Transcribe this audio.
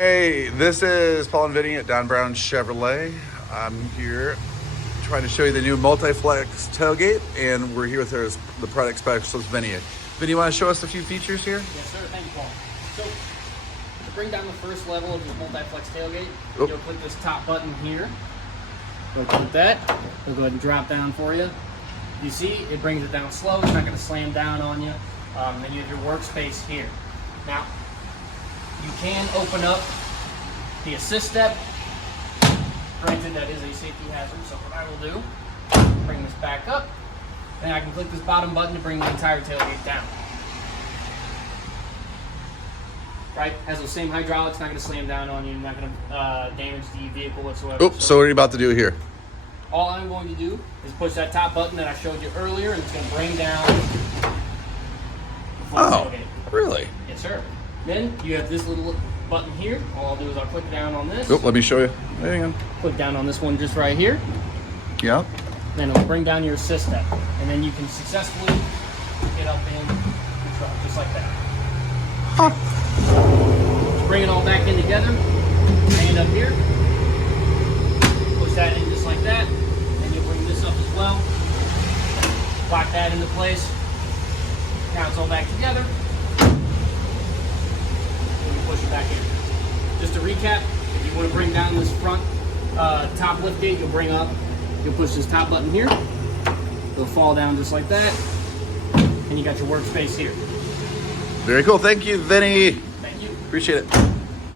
Hey, this is Paul and Vinny at Don Brown Chevrolet. I'm here trying to show you the new multi-flex tailgate, and we're here with the product specialist, Vinny. Vinny, you want to show us a few features here? Yes, sir. Thank you, Paul. So, to bring down the first level of your multi-flex tailgate, you'll click this top button here. Go click that. It'll go ahead and drop down for you. You see, it brings it down slow. It's not going to slam down on you. Then you have your workspace here. Now, you can open up the assist step. Granted, that is a safety hazard, so what I will do, bring this back up, and I can click this bottom button to bring the entire tailgate down. Right? Has those same hydraulics, not going to slam down on you, not going to damage the vehicle whatsoever. Oops, so what are you about to do here? All I'm going to do is push that top button that I showed you earlier, and it's going to bring down the full tailgate. Really? Yes, sir. Then you have this little button here. All I'll do is I'll click down on this. Let me show you. Hang on. Click down on this one just right here. Yeah. Then it'll bring down your assist step. And then you can successfully get up in the truck, just like that. Huh. Bring it all back in together. Hand up here. Push that in just like that. Then you'll bring this up as well. Lock that into place. Now it's all back together. Push it back in. Just to recap, if you want to bring down this front top lift gate, you'll push this top button here. It'll fall down just like that. And you got your workspace here. Very cool. Thank you, Vinny. Thank you. Appreciate it.